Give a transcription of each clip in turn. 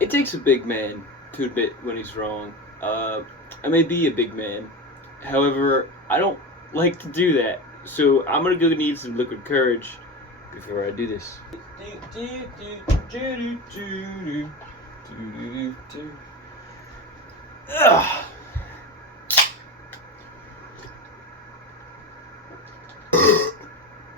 It takes a big man to admit when he's wrong. I may be a big man, however, I don't like to do that. So I'm gonna go need some liquid courage before I do this. Ugh.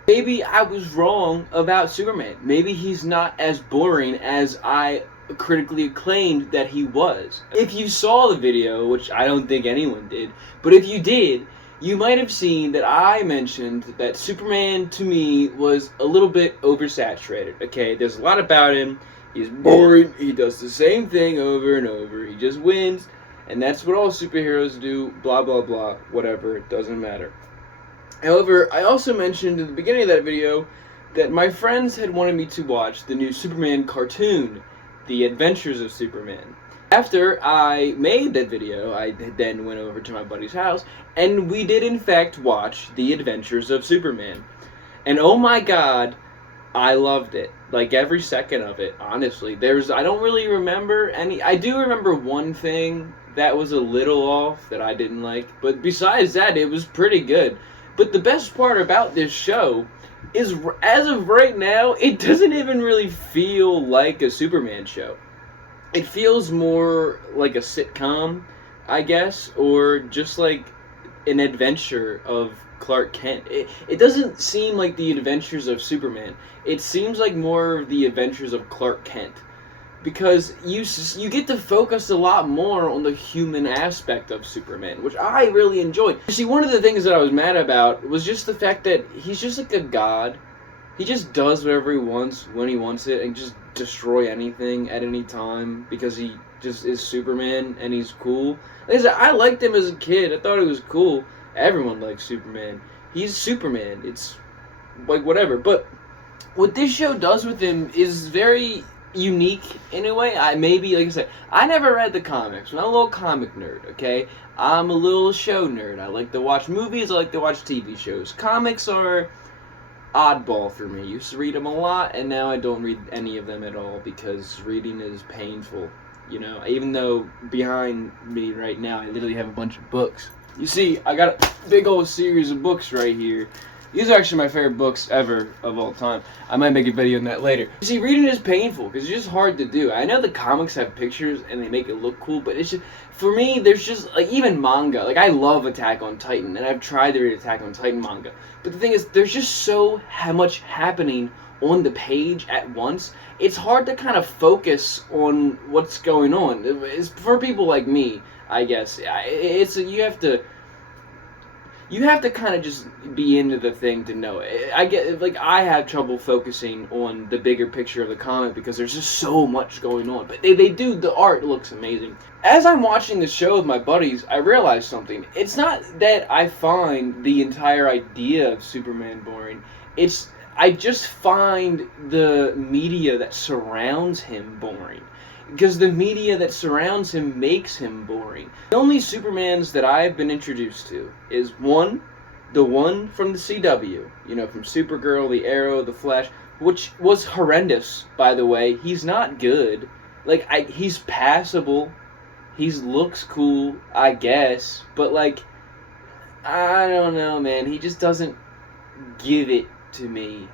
Maybe I was wrong about Superman. Maybe he's not as boring as I critically acclaimed that he was. If you saw the video, which I don't think anyone did, but if you did, you might have seen that I mentioned that Superman to me was a little bit oversaturated. Okay, there's a lot about him. He's boring. He does the same thing over and over. He just wins, and that's what all superheroes do. Blah blah blah. Whatever. It doesn't matter. However, I also mentioned in the beginning of that video that my friends had wanted me to watch the new Superman cartoon, The Adventures of Superman. After I made that video, I then went over to my buddy's house, and we did in fact watch The Adventures of Superman. And oh my god, I loved it. Like every second of it, honestly. I don't really remember any. I do remember one thing that was a little off that I didn't like, but besides that, it was pretty good. But the best part about this show is, as of right now, it doesn't even really feel like a Superman show. It feels more like a sitcom, I guess, or just like an adventure of Clark Kent. It doesn't seem like the adventures of Superman. It seems like more of the adventures of Clark Kent. Because you get to focus a lot more on the human aspect of Superman, which I really enjoyed. You see, one of the things that I was mad about was just the fact that he's just like a god. He just does whatever he wants when he wants it and just destroy anything at any time because he just is Superman and he's cool. Like I said, I liked him as a kid. I thought he was cool. Everyone likes Superman. He's Superman. It's like whatever. But what this show does with him is very unique in a way. Like I said, I never read the comics. I'm a little comic nerd, okay? I'm a little show nerd. I like to watch movies, I like to watch TV shows. Comics are oddball for me. I used to read them a lot, and now I don't read any of them at all because reading is painful. You know, even though behind me right now I literally have a bunch of books. You see, I got a big old series of books right here. These are actually my favorite books ever of all time. I might make a video on that later. You see, reading is painful because it's just hard to do. I know the comics have pictures and they make it look cool, but it's just, for me, there's just, like, even manga. Like, I love Attack on Titan, and I've tried to read Attack on Titan manga. But the thing is, there's just so much happening on the page at once. It's hard to kind of focus on what's going on. It's for people like me, I guess. You have to kind of just be into the thing to know it. I have trouble focusing on the bigger picture of the comic because there's just so much going on. But the art looks amazing. As I'm watching the show with my buddies, I realized something. It's not that I find the entire idea of Superman boring. I just find the media that surrounds him boring. Because the media that surrounds him makes him boring. The only Supermans that I've been introduced to is the one from the CW, from Supergirl, the Arrow, the Flash, which was horrendous, by the way. He's not good. He's passable. He looks cool, I guess, but I don't know, man. He just doesn't give it to me.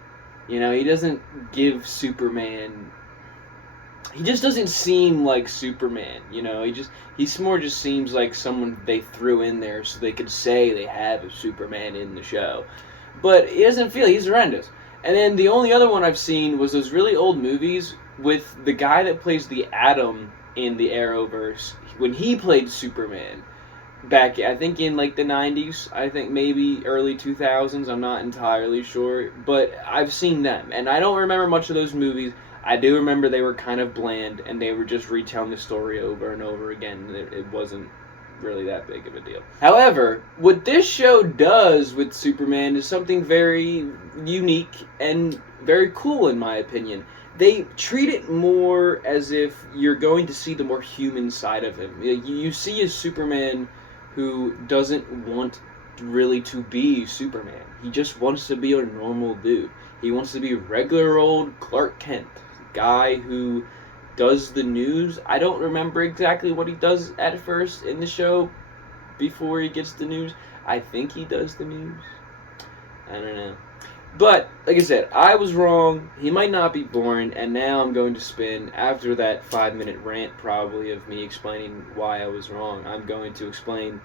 He doesn't give Superman. He just doesn't seem like Superman, he more just seems like someone they threw in there so they could say they have a Superman in the show. But he doesn't he's horrendous. And then the only other one I've seen was those really old movies with the guy that plays the Atom in the Arrowverse, when he played Superman. Back, I think in the 90s, I think maybe early 2000s, I'm not entirely sure, but I've seen them, and I don't remember much of those movies. I do remember they were kind of bland, and they were just retelling the story over and over again. It wasn't really that big of a deal. However, what this show does with Superman is something very unique and very cool, in my opinion. They treat it more as if you're going to see the more human side of him. You see a Superman who doesn't want really to be Superman. He just wants to be a normal dude. He wants to be regular old Clark Kent, guy who does the news. I don't remember exactly what he does at first in the show before he gets the news. I think he does the news. I don't know. But, like I said, I was wrong. He might not be boring, and now I'm going to spin, after that 5-minute rant probably of me explaining why I was wrong, I'm going to explain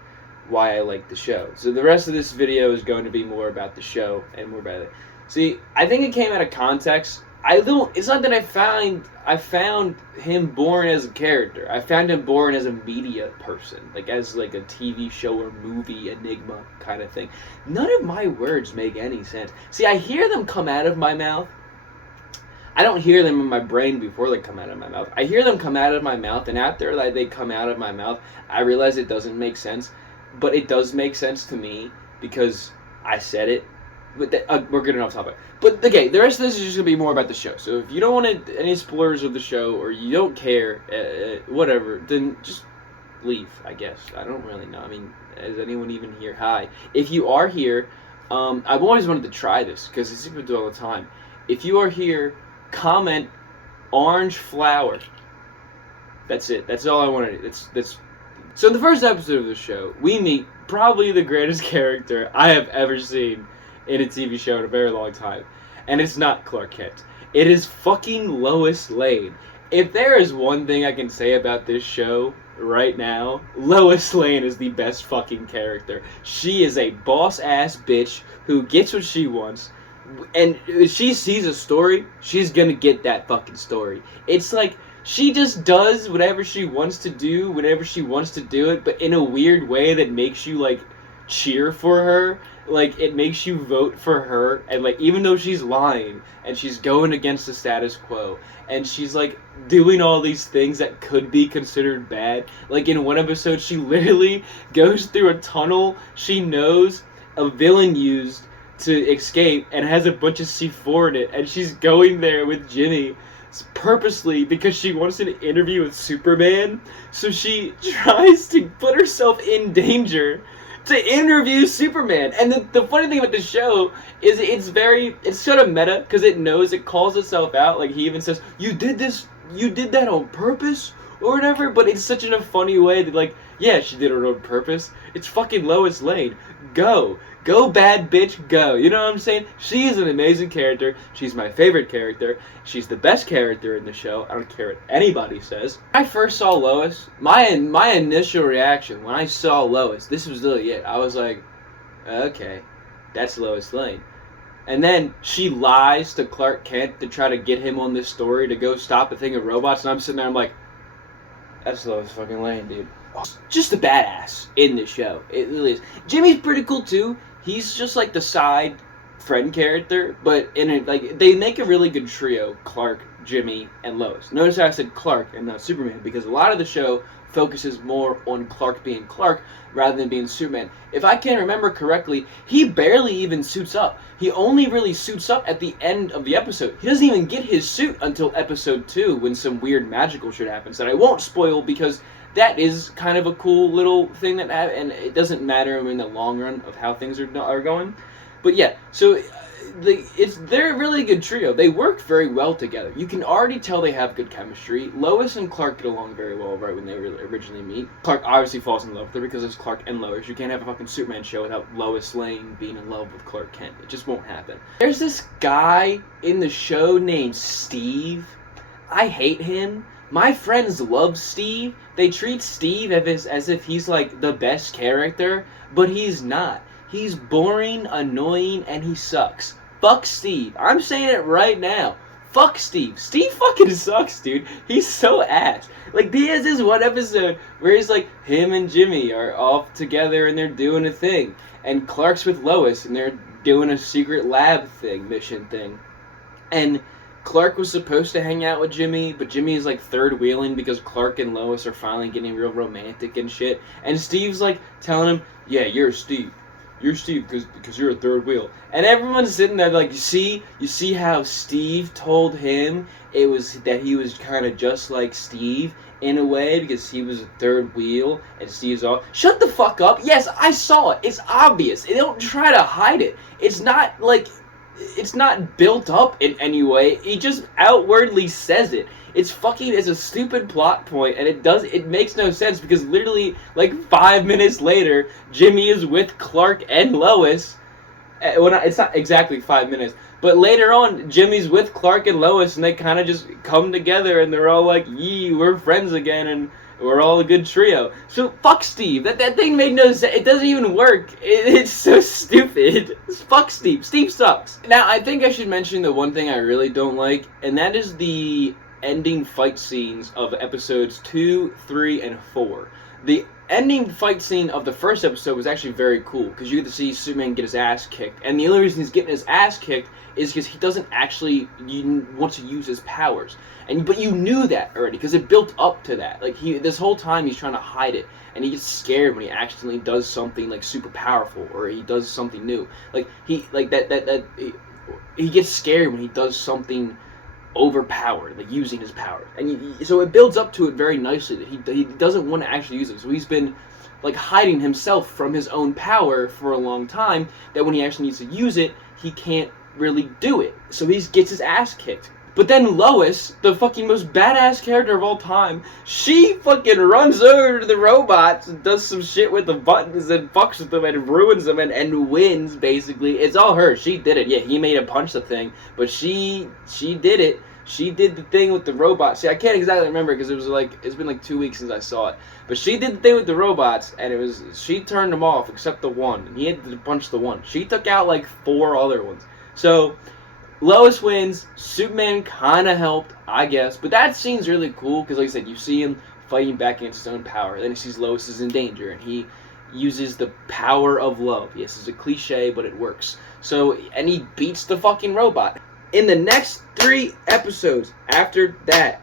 why I like the show. So the rest of this video is going to be more about the show and more about it. See, I think it came out of context. It's not that I found him boring as a character. I found him boring as a media person, as a TV show or movie enigma kind of thing. None of my words make any sense. See, I hear them come out of my mouth. I don't hear them in my brain before they come out of my mouth. I hear them come out of my mouth, and after they come out of my mouth, I realize it doesn't make sense. But it does make sense to me because I said it. But we're getting off topic. But okay, the rest of this is just gonna be more about the show. So if you don't want any spoilers of the show, or you don't care, whatever, then just leave. I guess I don't really know. I mean, is anyone even here? Hi. If you are here, I've always wanted to try this because it's people do all the time. If you are here, comment orange flower. That's it. That's all I wanted. That's. So in the first episode of the show, we meet probably the greatest character I have ever seen in a TV show in a very long time. And it's not Clark Kent. It is fucking Lois Lane. If there is one thing I can say about this show right now, Lois Lane is the best fucking character. She is a boss-ass bitch who gets what she wants. And if she sees a story, she's gonna get that fucking story. It's like, she just does whatever she wants to do, whenever she wants to do it, but in a weird way that makes you, cheer for her. It makes you vote for her, and even though she's lying and she's going against the status quo, and she's doing all these things that could be considered bad. In one episode, she literally goes through a tunnel she knows a villain used to escape and has a bunch of C4 in it, and she's going there with Jimmy purposely because she wants an interview with Superman, so she tries to put herself in danger to interview Superman. And the funny thing about the show is it's sort of meta because it calls itself out. He even says, you did that on purpose or whatever, but it's such in a funny way that yeah, she did it on purpose. It's fucking Lois Lane. Go bad bitch, go. You know what I'm saying? She is an amazing character. She's my favorite character. She's the best character in the show. I don't care what anybody says. When I first saw Lois, my initial reaction when I saw Lois, this was really it. I was like, okay, that's Lois Lane. And then she lies to Clark Kent to try to get him on this story to go stop a thing of robots, and I'm sitting there, I'm like, that's Lois fucking Lane, dude. Just a badass in the show. It really is. Jimmy's pretty cool too. He's just the side friend character, but they make a really good trio: Clark, Jimmy, and Lois. Notice how I said Clark and not Superman, because a lot of the show focuses more on Clark being Clark rather than being Superman. If I can remember correctly, he barely even suits up. He only really suits up at the end of the episode. He doesn't even get his suit until episode 2 when some weird magical shit happens that I won't spoil because that is kind of a cool little thing that and it doesn't matter in the long run of how things are going. But yeah, so they're a really good trio. They work very well together. You can already tell they have good chemistry. Lois and Clark get along very well right when they originally meet. Clark obviously falls in love with her because it's Clark and Lois. You can't have a fucking Superman show without Lois Lane being in love with Clark Kent. It just won't happen. There's this guy in the show named Steve. I hate him. My friends love Steve. They treat Steve as if he's the best character, but he's not. He's boring, annoying, and he sucks. Fuck Steve. I'm saying it right now. Fuck Steve. Steve fucking sucks, dude. He's so ass. There's this one episode where he's him and Jimmy are off together and they're doing a thing. And Clark's with Lois and they're doing a secret lab thing, mission thing. And Clark was supposed to hang out with Jimmy, but Jimmy is third wheeling because Clark and Lois are finally getting real romantic and shit. And Steve's telling him, yeah, you're Steve. You're Steve because you're a third wheel. And everyone's sitting there you see how Steve told him that he was kind of just like Steve in a way because he was a third wheel and Steve's all, shut the fuck up. Yes, I saw it. It's obvious. They don't try to hide it. It's not built up in any way. He just outwardly says it. it's a stupid plot point, and it makes no sense because literally like 5 minutes later, Jimmy is with Clark and Lois. Well, it's not exactly 5 minutes, but later on, Jimmy's with Clark and Lois, and they kind of just come together, and they're all like, "Yee, we're friends again," and we're all a good trio. So fuck Steve. That thing made no sense. It doesn't even work. It's so stupid. Fuck Steve. Steve sucks. Now I think I should mention the one thing I really don't like, and that is the ending fight scenes of episodes 2, 3, and 4. The ending fight scene of the first episode was actually very cool because you get to see Superman get his ass kicked, and the only reason he's getting his ass kicked is because he doesn't actually want to use his powers. But you knew that already because it built up to that. Like this whole time he's trying to hide it, and he gets scared when he accidentally does something like super powerful or he does something new. He gets scared when he does something overpowered, like using his power, and so it builds up to it very nicely that he doesn't want to actually use it. So he's been like hiding himself from his own power for a long time. That when he actually needs to use it, he can't really do it. So he gets his ass kicked. But then Lois, the fucking most badass character of all time, she fucking runs over to the robots and does some shit with the buttons and fucks with them and ruins them and wins, basically. It's all her. She did it. Yeah, he made her punch the thing, but she did it. She did the thing with the robots. See, I can't exactly remember because it's been like 2 weeks since I saw it. But she did the thing with the robots, and she turned them off except the one. And he had to punch the one. She took out like 4 other ones. So Lois wins. Superman kind of helped, I guess. But that scene's really cool because, like I said, you see him fighting back against his own power. Then he sees Lois is in danger, and he uses the power of love. Yes, it's a cliche, but it works. And he beats the fucking robot. In the next 3 episodes after that,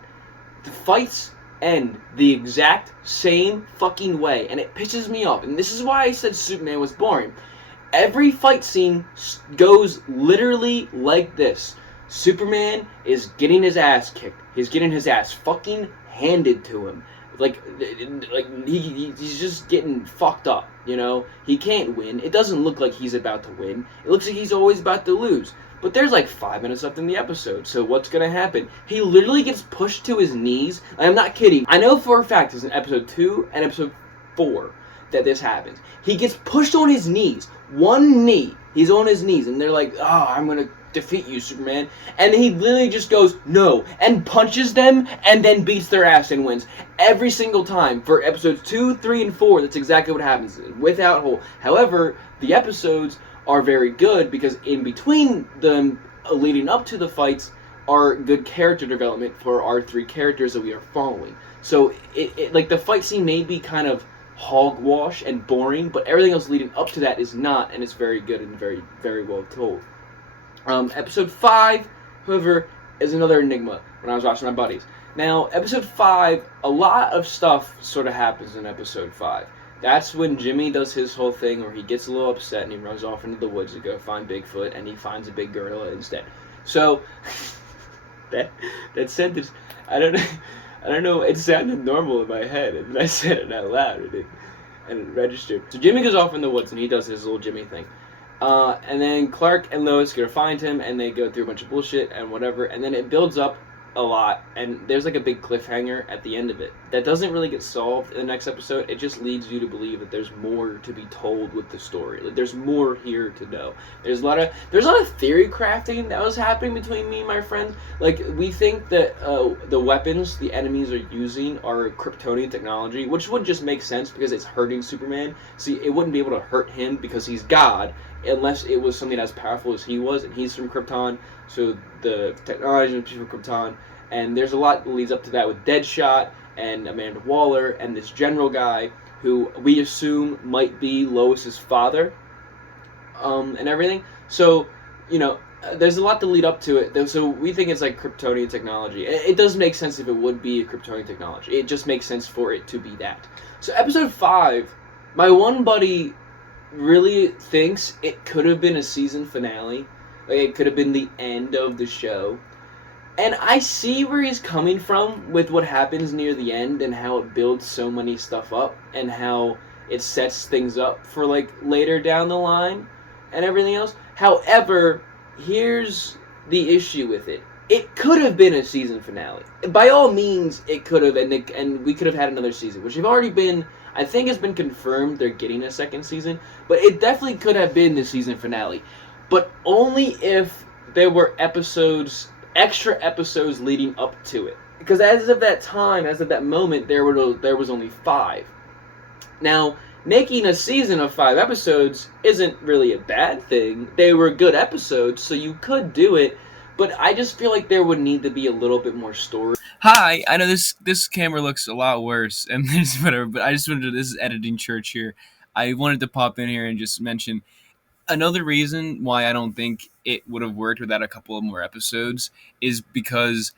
the fights end the exact same fucking way, and it pisses me off. And this is why I said Superman was boring. Every fight scene goes literally like this. Superman is getting his ass kicked. He's getting his ass fucking handed to him. He's just getting fucked up, you know? He can't win. It doesn't look like he's about to win. It looks like he's always about to lose. But there's like 5 minutes left in the episode, so what's gonna happen? He literally gets pushed to his knees. I'm not kidding. I know for a fact it's in episode 2 and episode 4 that this happens. He gets pushed on his knees. One knee. He's on his knees, and they're like, "Oh, I'm gonna defeat you, Superman." And he literally just goes, "No," and punches them, and then beats their ass and wins. Every single time. For episodes 2, 3, and 4, that's exactly what happens, without hole. However, the episodes are very good because in between them leading up to the fights are good character development for our 3 characters that we are following. So it like the fight scene may be kind of hogwash and boring, but everything else leading up to that is not, and it's very good and very, very well told. Episode 5, however, is another enigma when I was watching my buddies. Now, episode 5, a lot of stuff sort of happens in episode 5. That's when Jimmy does his whole thing where he gets a little upset and he runs off into the woods to go find Bigfoot, and he finds a big gorilla instead. So that sentence, I don't know, it sounded normal in my head, and I said it out loud, and it registered. So Jimmy goes off in the woods and he does his little Jimmy thing. And then Clark and Lois go to find him, and they go through a bunch of bullshit and whatever, and then it builds up a lot, and there's like a big cliffhanger at the end of it that doesn't really get solved in the next episode. It just leads you to believe that there's more to be told with the story. Like, there's more here to know. There's a lot of theory crafting that was happening between me and my friends. Like, we think that the weapons the enemies are using are Kryptonian technology, which would just make sense because it's hurting Superman. See, it wouldn't be able to hurt him because he's God, unless it was something as powerful as he was, and he's from Krypton, so the technology is from Krypton, and there's a lot that leads up to that with Deadshot and Amanda Waller and this general guy who we assume might be Lois's father, and everything. So, you know, there's a lot to lead up to it. So we think it's like Kryptonian technology. It does make sense if it would be a Kryptonian technology. It just makes sense for it to be that. So episode 5, my one buddy really thinks it could have been a season finale. Like, it could have been the end of the show. And I see where he's coming from with what happens near the end and how it builds so many stuff up and how it sets things up for, like, later down the line and everything else. However, here's the issue with it. it could have been a season finale. By all means, it could have, and we could have had another season, which have already been. I think it's been confirmed they're getting a second season, but it definitely could have been the season finale, but only if there were extra episodes leading up to it. Because as of that time, as of that moment, there was only 5. Now, making a season of 5 episodes isn't really a bad thing. They were good episodes, so you could do it. But I just feel like there would need to be a little bit more story. Hi, I know this camera looks a lot worse, and this whatever. But I just wanted to. This is editing church here. I wanted to pop in here and just mention another reason why I don't think it would have worked without a couple of more episodes is because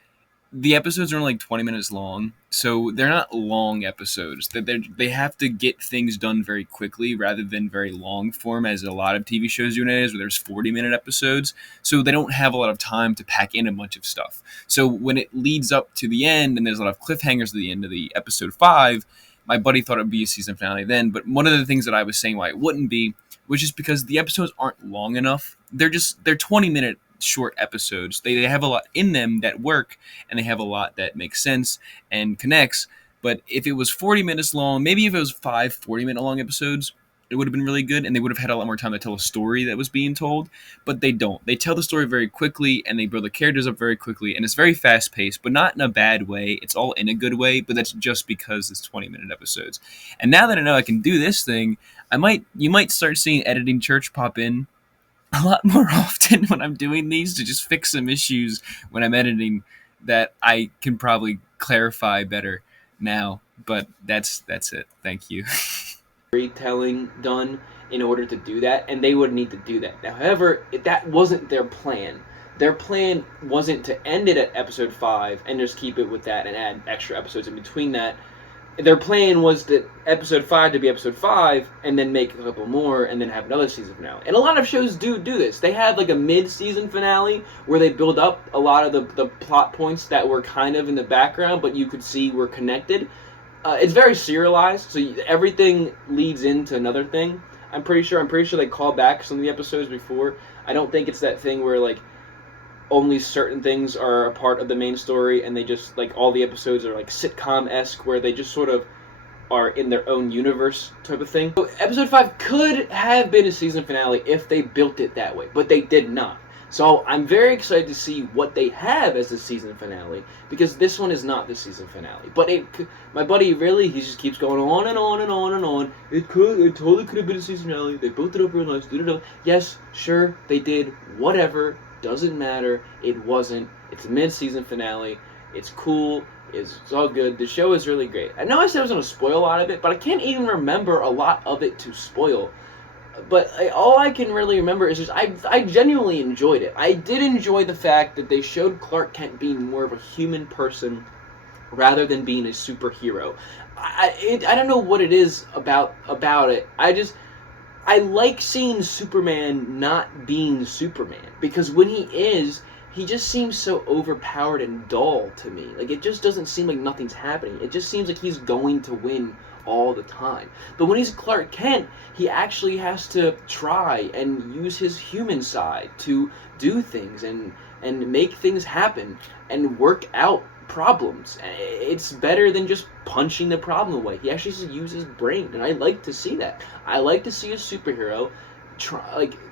the episodes are only like 20 minutes long, so they're not long episodes. They have to get things done very quickly rather than very long form, as a lot of TV shows do nowadays, where there's 40-minute episodes. So they don't have a lot of time to pack in a bunch of stuff. So when it leads up to the end, and there's a lot of cliffhangers at the end of the episode 5, my buddy thought it would be a season finale then. But one of the things that I was saying why it wouldn't be was just because the episodes aren't long enough. They're 20-minute short episodes. They have a lot in them that work, and they have a lot that makes sense and connects. But if it was 40 minutes long, maybe if it was 5 40-minute long episodes, it would have been really good, and they would have had a lot more time to tell a story that was being told. But they don't. They tell the story very quickly, and they build the characters up very quickly, and it's very fast-paced, but not in a bad way. It's all in a good way, but that's just because it's 20-minute episodes. And now that I know I can do this thing, you might start seeing Editing Church pop in a lot more often when I'm doing these, to just fix some issues when I'm editing that I can probably clarify better now. But that's it. Thank you. Storytelling done in order to do that, and they would need to do that. Now, however, that wasn't their plan. Their plan wasn't to end it at episode 5 and just keep it with that and add extra episodes in between that. Their plan was that episode 5 to be episode 5, and then make a couple more, and then have another season finale. And a lot of shows do this. They have like a mid-season finale where they build up a lot of the plot points that were kind of in the background, but you could see were connected. It's very serialized, so everything leads into another thing. I'm pretty sure they call back some of the episodes before. I don't think it's that thing where like only certain things are a part of the main story, and they just, like, all the episodes are like sitcom-esque, where they just sort of are in their own universe type of thing. So episode 5 could have been a season finale if they built it that way, but they did not. So I'm very excited to see what they have as the season finale, because this one is not the season finale. But my buddy, really, he just keeps going on and on and on and on. It totally could have been a season finale. They built it up real nice. Yes, sure, they did. Whatever. Doesn't matter. It wasn't. It's a mid-season finale. It's cool. It's all good. The show is really great. I know I said I was going to spoil a lot of it, but I can't even remember a lot of it to spoil. But all I can really remember is just I genuinely enjoyed it. I did enjoy the fact that they showed Clark Kent being more of a human person rather than being a superhero. I don't know what it is about it. I like seeing Superman not being Superman, because when he just seems so overpowered and dull to me. Like, it just doesn't seem like nothing's happening. It just seems like he's going to win all the time. But when he's Clark Kent, he actually has to try and use his human side to do things and make things happen and work out problems. It's better than just punching the problem away. He actually has to use his brain, and I like to see that. I like to see a superhero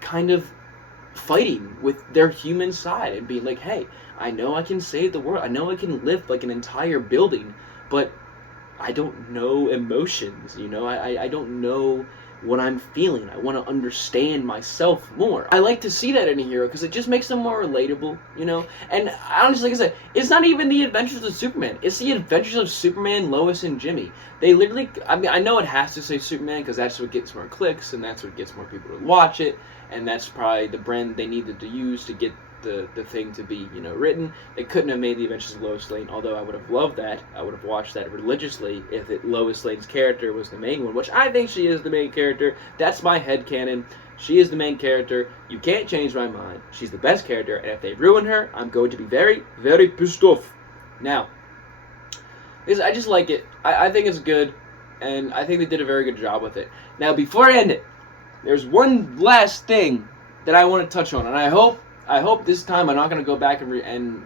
kind of fighting with their human side and being like, hey, I know I can save the world. I know I can lift like an entire building, but I don't know emotions, I don't know what I'm feeling. I want to understand myself more. I like to see that in a hero because it just makes them more relatable, And honestly, like I said, it's not even the Adventures of Superman. It's the Adventures of Superman, Lois, and Jimmy. They literally, I know it has to say Superman because that's what gets more clicks and that's what gets more people to watch it, and that's probably the brand they needed to use to get the thing to be, written. They couldn't have made the Adventures of Lois Lane, although I would have loved that. I would have watched that religiously if Lois Lane's character was the main one, which I think she is the main character. That's my headcanon. She is the main character. You can't change my mind. She's the best character, and if they ruin her, I'm going to be very, very pissed off. Now, I just like it. I think it's good, and I think they did a very good job with it. Now, before I end it, there's one last thing that I want to touch on, and I hope I hope this time I'm not gonna go back and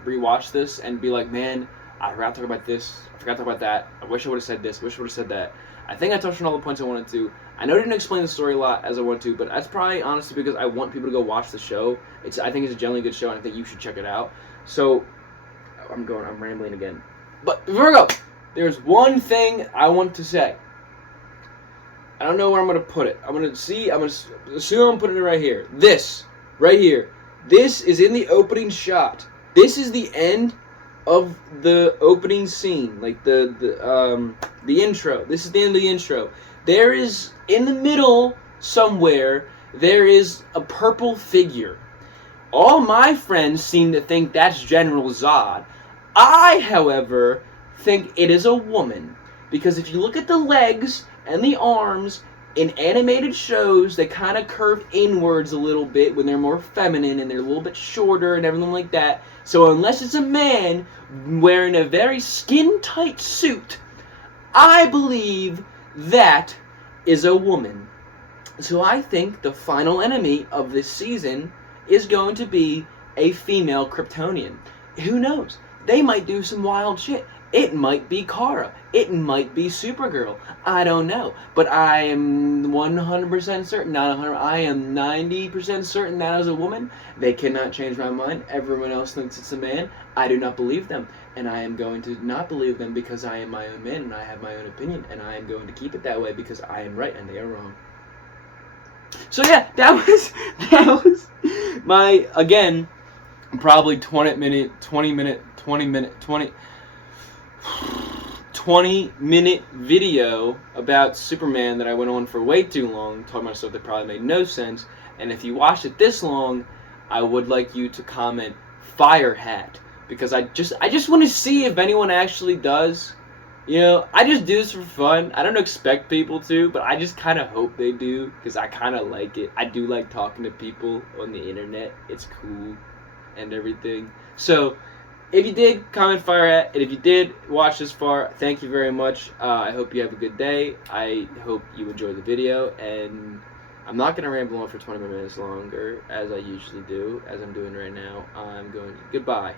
rewatch this and be like, man, I forgot to talk about this. I forgot to talk about that. I wish I would have said this. I wish I would have said that. I think I touched on all the points I wanted to. I know I didn't explain the story a lot as I wanted to, but that's probably honestly because I want people to go watch the show. I think it's a genuinely good show, and I think you should check it out. So, I'm rambling again. But before I go, there's one thing I want to say. I don't know where I'm going to put it. I'm going to assume I'm putting it right here. This, right here. This is in the opening shot. This is the end of the opening scene, like the intro. This is the end of the intro. There is, in the middle somewhere, there is a purple figure. All my friends seem to think that's General Zod. I, however, think it is a woman. Because if you look at the legs and the arms in animated shows, they kind of curve inwards a little bit when they're more feminine and they're a little bit shorter and everything like that. So unless it's a man wearing a very skin-tight suit, I believe that is a woman. So I think the final enemy of this season is going to be a female Kryptonian. Who knows? They might do some wild shit. It might be Kara. It might be Supergirl. I don't know. But I am 100% certain, not 100, I am 90% certain that as a woman, they cannot change my mind. Everyone else thinks it's a man. I do not believe them. And I am going to not believe them because I am my own man and I have my own opinion. And I am going to keep it that way because I am right and they are wrong. So yeah, that was my, again, probably 20 minute video about Superman that I went on for way too long, talking about stuff that probably made no sense. And if you watched it this long, I would like you to comment Fire Hat, because I just want to see if anyone actually does. You know, I just do this for fun. I don't expect people to, but I just kind of hope they do, because I kind of like it. I do like talking to people on the internet. It's cool and everything. So, if you did, comment Fire Hat, and if you did watch this far, thank you very much. I hope you have a good day. I hope you enjoy the video, and I'm not going to ramble on for 20 minutes longer, as I usually do, as I'm doing right now. Goodbye.